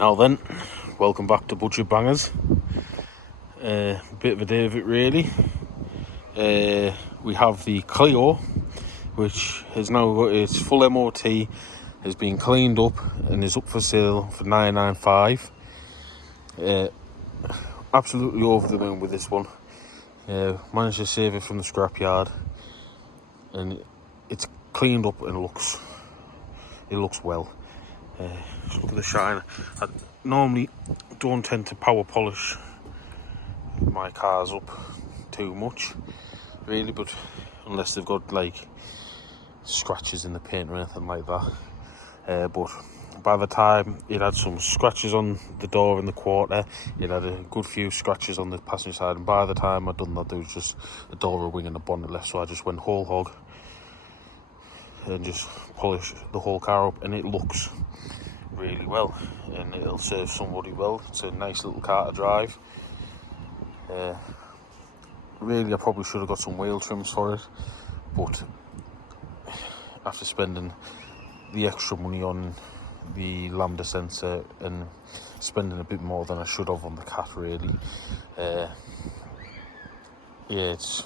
Now then, welcome back to Budget Bangers. Bit of a day of it really. We have the Cleo, which has now got its full MOT, has been cleaned up and is up for sale for $995. Absolutely over the moon with this one. Managed to save it from the scrapyard, and it's cleaned up and it looks well. Just look at the shine. I normally don't tend to power polish my cars up too much, really, but unless they've got like scratches in the paint or anything like that. But by the time it had some scratches on the door in the quarter, it had a good few scratches on the passenger side, and by the time I'd done that, there was just a door, a wing and a bonnet left, so I just went whole hog and just polished the whole car up, and it looks really well, and it'll serve somebody well. It's a nice little car to drive. Really, I probably should have got some wheel trims for it, but after spending the extra money on the lambda sensor and spending a bit more than I should have on the cat, really, it's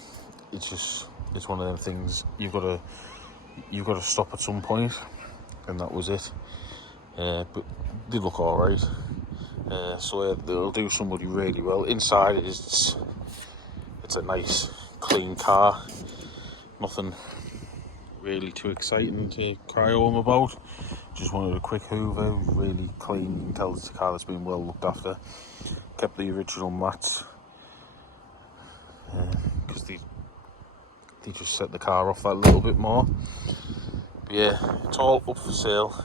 one of them things. You've got to stop at some point, and that was it. But they look all right. So they'll do somebody really well. Inside it's a nice clean car. Nothing really too exciting to cry home about. Just wanted a quick hoover, really clean. You can tell it's a car that's been well looked after. Kept the original mats, because they just set the car off that little bit more. But yeah, it's all up for sale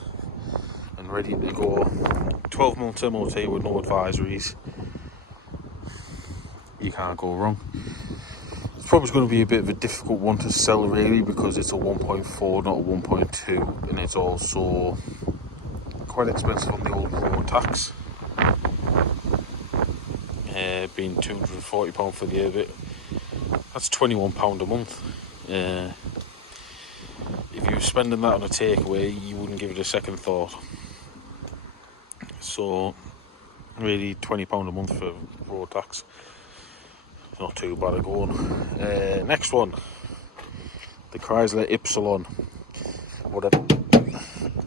and ready to go. 12 months MOT with no advisories. You can't go wrong. It's probably going to be a bit of a difficult one to sell, really, because it's a 1.4, not a 1.2, and it's also quite expensive on the old road tax. Being £240 for the year, but that's £21 a month. If you were spending that on a takeaway, you wouldn't give it a second thought. So really, £20 a month for road tax, not too bad a going. Next one, the Chrysler Ypsilon.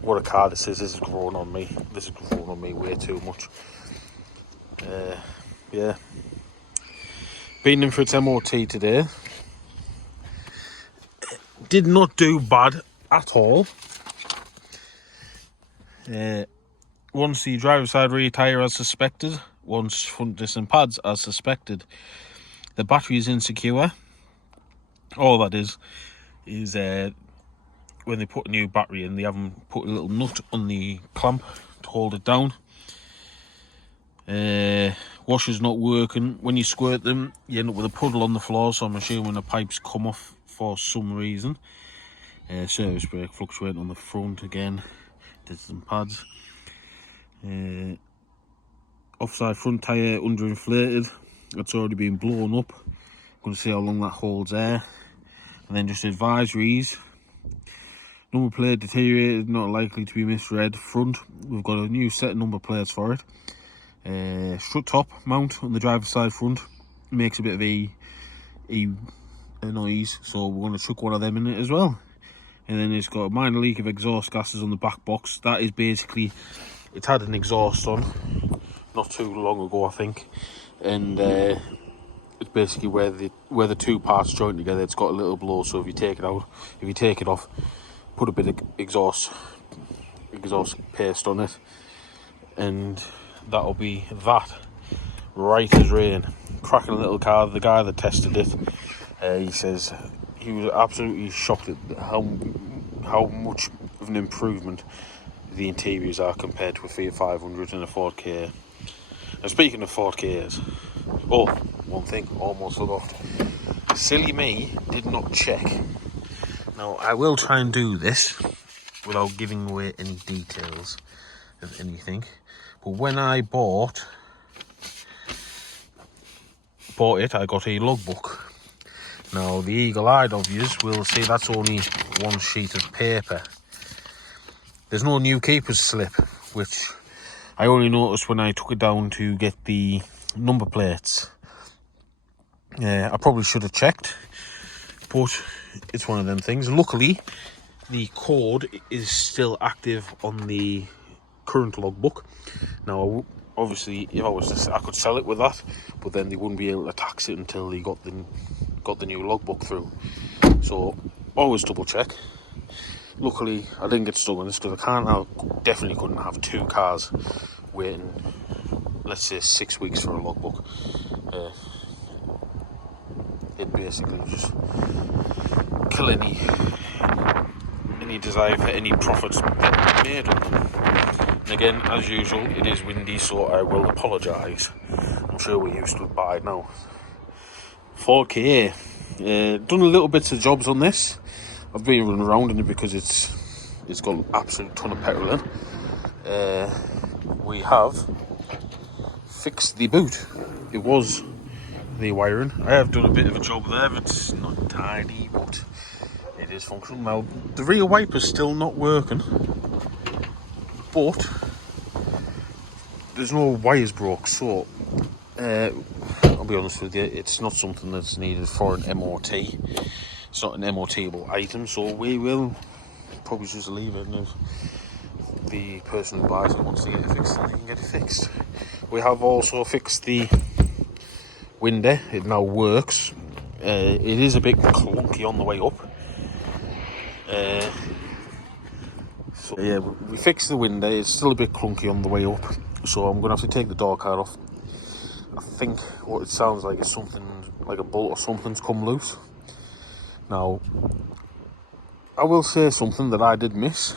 What a car this is. This has grown on me. This has grown on me way too much. Yeah, been in for its MOT today. Did not do bad at all. Once the driver's side rear tyre as suspected, once front disc and pads as suspected. The battery is insecure. All that is when they put a new battery in, they haven't put a little nut on the clamp to hold it down. Washer's not working. When you squirt them, you end up with a puddle on the floor, so I'm assuming the pipes come off for some reason. Service brake fluctuating on the front again. Discs and pads. Offside front tyre underinflated. It's already been blown up. Going to see how long that holds air. And then just advisories. Number plate deteriorated, not likely to be misread. Front, we've got a new set of number plates for it. Strut top mount on the driver's side front makes a bit of a noise, so we're going to chuck one of them in it as well. And then it's got a minor leak of exhaust gases on the back box. That is basically, it's had an exhaust on not too long ago, I think, and it's basically where the two parts join together. It's got a little blow, so if you take it off, put a bit of exhaust paste on it, and that'll be that. Right as rain. Cracking little car. The guy that tested it, he says he was absolutely shocked at how much of an improvement the interiors are compared to a Fiat 500 and a Ford Ka. And speaking of Ford Kas, one thing, almost forgot. Silly me did not check. Now, I will try and do this without giving away any details of anything. But when I bought it, I got a logbook. Now, the eagle-eyed of yous will see that's only one sheet of paper. There's no new keeper's slip, which I only noticed when I took it down to get the number plates. I probably should have checked, but it's one of them things. Luckily, the code is still active on the current logbook. Now, obviously, if I was to, I could sell it with that, but then they wouldn't be able to tax it until they got the new logbook through. So always double check. Luckily, I didn't get stuck on this because I definitely couldn't have 2 cars waiting, let's say, 6 weeks for a logbook. It basically just kill any desire for any profits that made on them. And again, as usual, it is windy, so I will apologise. I'm sure we're used to it by now. 4K. Done a little bits of jobs on this. I've been running around in it because it's got an absolute ton of petrol in. We have fixed the boot. It was the wiring. I have done a bit of a job there. It's not tidy, but it is functional. Now, the rear wiper's still not working, but there's no wires broke, so I'll be honest with you, it's not something that's needed for an MOT. It's not an MOT-able item, so we will probably just leave it, and if the person who buys it wants to get it fixed, then they can get it fixed. We have also fixed the window. It now works. It is a bit clunky on the way up. So yeah, we fixed the window. It's still a bit clunky on the way up, so I'm going to have to take the door card off. I think what it sounds like is something like a bolt or something's come loose. Now, I will say something that I did miss,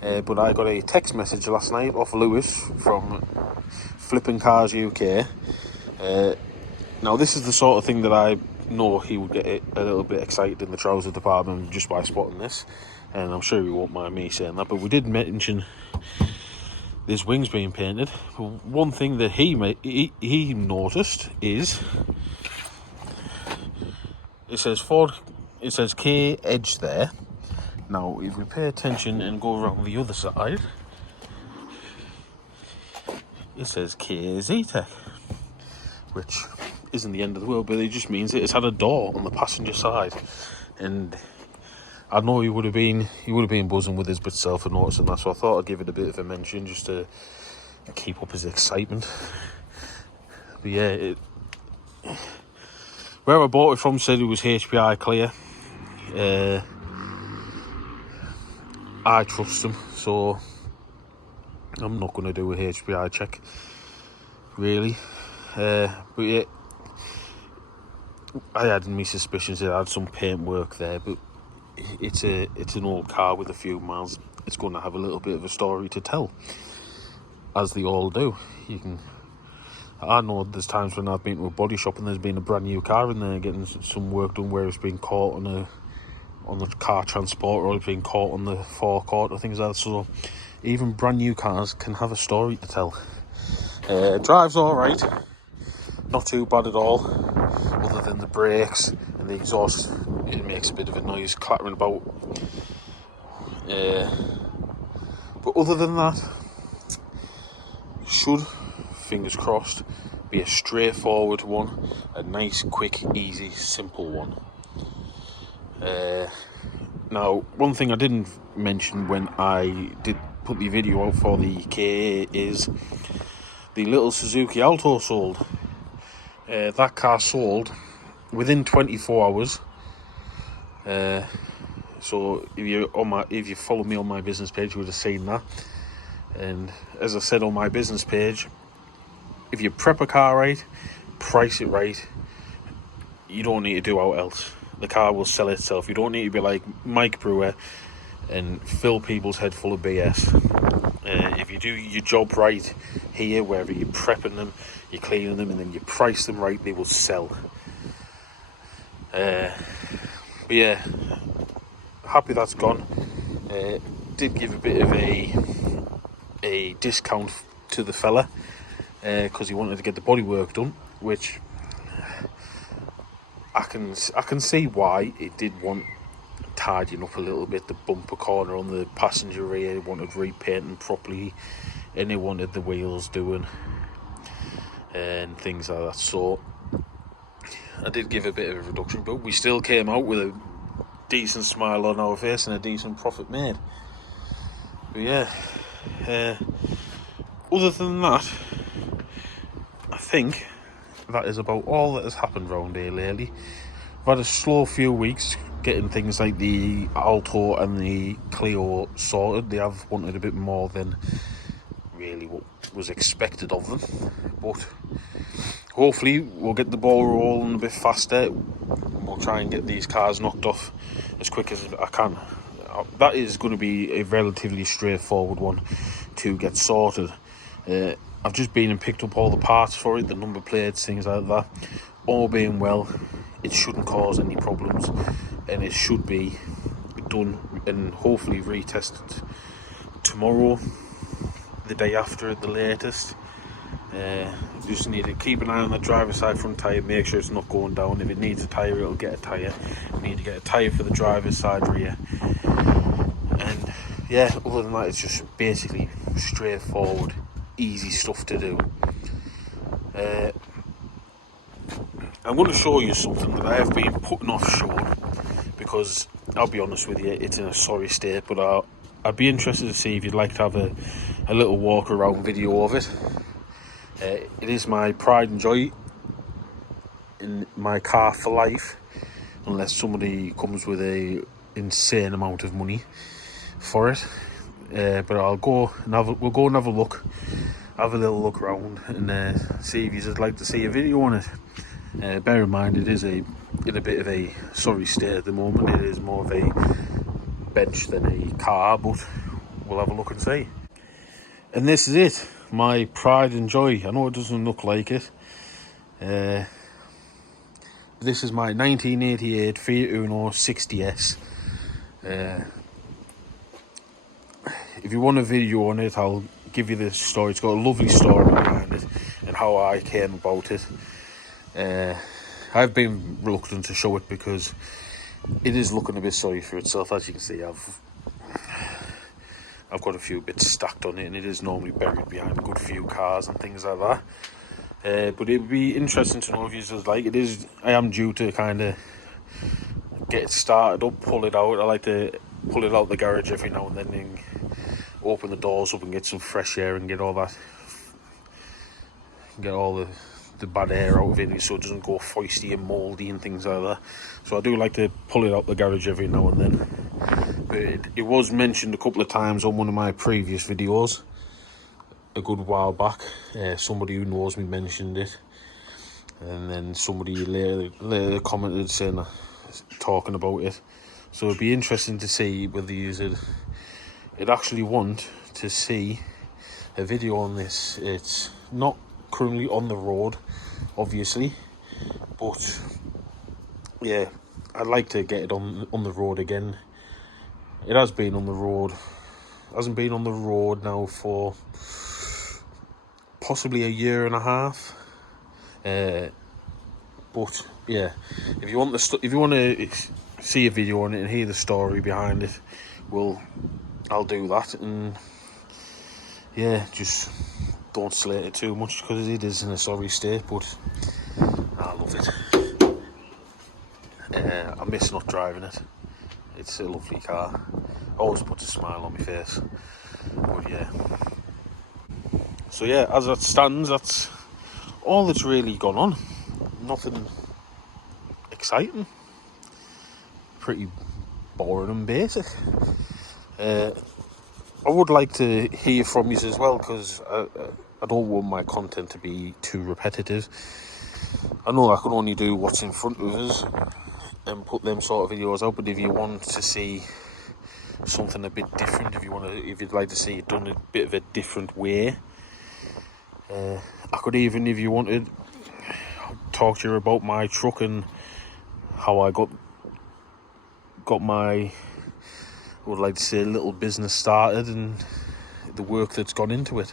but I got a text message last night off Lewis from Flipping Cars UK. Now, this is the sort of thing that I know he would get a little bit excited in the trouser department just by spotting this, and I'm sure he won't mind me saying that, but we did mention this wing's being painted. One thing that he noticed is it says Ford, it says K Edge there. Now, if we pay attention and go around the other side, it says K Zetec, which isn't the end of the world, but it just means that it's had a door on the passenger side. And I know he would have been buzzing with his bit self and noticing that, so I thought I'd give it a bit of a mention just to keep up his excitement. But yeah, where I bought it from said it was HPI clear. I trust them, so I'm not going to do a HPI check, really. But yeah, I had my suspicions that I had some paint work there, but it's an old car with a few miles. It's going to have a little bit of a story to tell, as they all do. I know there's times when I've been to a body shop and there's been a brand new car in there getting some work done where it's been caught on the car transport, or it's been caught on the forecourt or things like that. So even brand new cars can have a story to tell. Drives all right, not too bad at all, other than the brakes and the exhaust. It makes a bit of a noise clattering about, but other than that, should, fingers crossed, be a straightforward one, a nice, quick, easy, simple one. Now, one thing I didn't mention when I did put the video out for the KA is the little Suzuki Alto sold. That car sold within 24 hours. So if you follow me on my business page, you would have seen that. And as I said on my business page, if you prep a car right, price it right, you don't need to do out else. The car will sell itself. You don't need to be like Mike Brewer and fill people's head full of BS. If you do your job right here, wherever you're prepping them, you're cleaning them, and then you price them right, they will sell. But yeah, happy that's gone. Did give a bit of a discount to the fella because he wanted to get the bodywork done, which I can see why it did want tidying up a little bit. The bumper corner on the passenger rear wanted repainting properly, and it wanted the wheels doing and things like that. So I did give a bit of a reduction, but we still came out with a decent smile on our face and a decent profit made. But yeah, other than that, I think that is about all that has happened round here lately. I've had a slow few weeks getting things like the Alto and the Cleo sorted. They have wanted a bit more than really what was expected of them, but hopefully we'll get the ball rolling a bit faster. We'll try and get these cars knocked off as quick as I can. That is going to be a relatively straightforward one to get sorted. I've just been and picked up all the parts for it, the number plates, things like that. All being well, it shouldn't cause any problems, and it should be done and hopefully retested tomorrow, the day after at the latest. Just need to keep an eye on the driver's side front tyre, make sure it's not going down. If it needs a tyre, it'll get a tyre. We need to get a tyre for the driver's side rear. And yeah, other than that, it's just basically straightforward, easy stuff to do. I'm going to show you something that I have been putting off showing, because I'll be honest with you, it's in a sorry state, but I'd be interested to see if you'd like to have a little walk around video of it. It is my pride and joy in my car for life, unless somebody comes with a insane amount of money for it. But we'll go and have a look, have a little look around, and see if you'd like to see a video on it. Bear in mind, it is in a bit of a sorry state at the moment. It is more of a bench than a car, but we'll have a look and see. And this is it, my pride and joy. I know it doesn't look like it. This is my 1988 Fiat Uno 60S. If you want a video on it, I'll give you the story. It's got a lovely story behind it and how I came about it. I've been reluctant to show it because it is looking a bit sorry for itself. As you can see, I've got a few bits stacked on it, and it is normally buried behind a good few cars and things like that. But it'd be interesting to know if you just like it. I am due to kind of get it started up, pull it out. I like to pull it out the garage every now and then and open the doors up and get some fresh air and get all the bad air out of it, so it doesn't go foisty and mouldy and things like that. So I do like to pull it out the garage every now and then. But it was mentioned a couple of times on one of my previous videos a good while back. Somebody who knows me mentioned it, and then somebody later commented saying talking about it. So it'd be interesting to see whether you'd actually want to see a video on this. It's not currently on the road, obviously, but yeah, I'd like to get it on the road again. It has been on the road, hasn't been on the road now for possibly a year and a half. But yeah, if you want to see a video on it and hear the story behind it, I'll do that. And yeah, just don't slate it too much because it is in a sorry state, but I love it. I miss not driving it. It's a lovely car. Always puts a smile on my face. But yeah. So yeah, as it stands, that's all that's really gone on. Nothing exciting. Pretty boring and basic. I would like to hear from you as well, because I don't want my content to be too repetitive. I know I can only do what's in front of us and put them sort of videos out, but if you want to see something a bit different, if you'd like to see it done a bit of a different way, I could even, if you wanted, talk to you about my truck and how I got my, I would like to say, little business started and the work that's gone into it.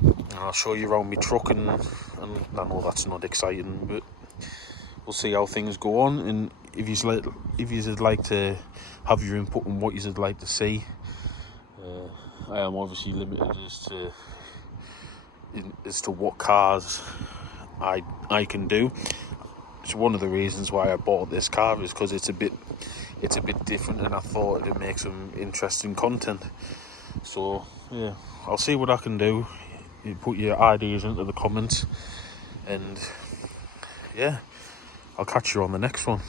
And I'll show you around my truck, and I know that's not exciting, but we'll see how things go on, and if you'd like to have your input on what you'd like to see. I am obviously limited as to what cars I can do. It's one of the reasons why I bought this car, is because it's a bit different, and I thought it'd make some interesting content. So yeah, I'll see what I can do. You put your ideas into the comments, and yeah, I'll catch you on the next one.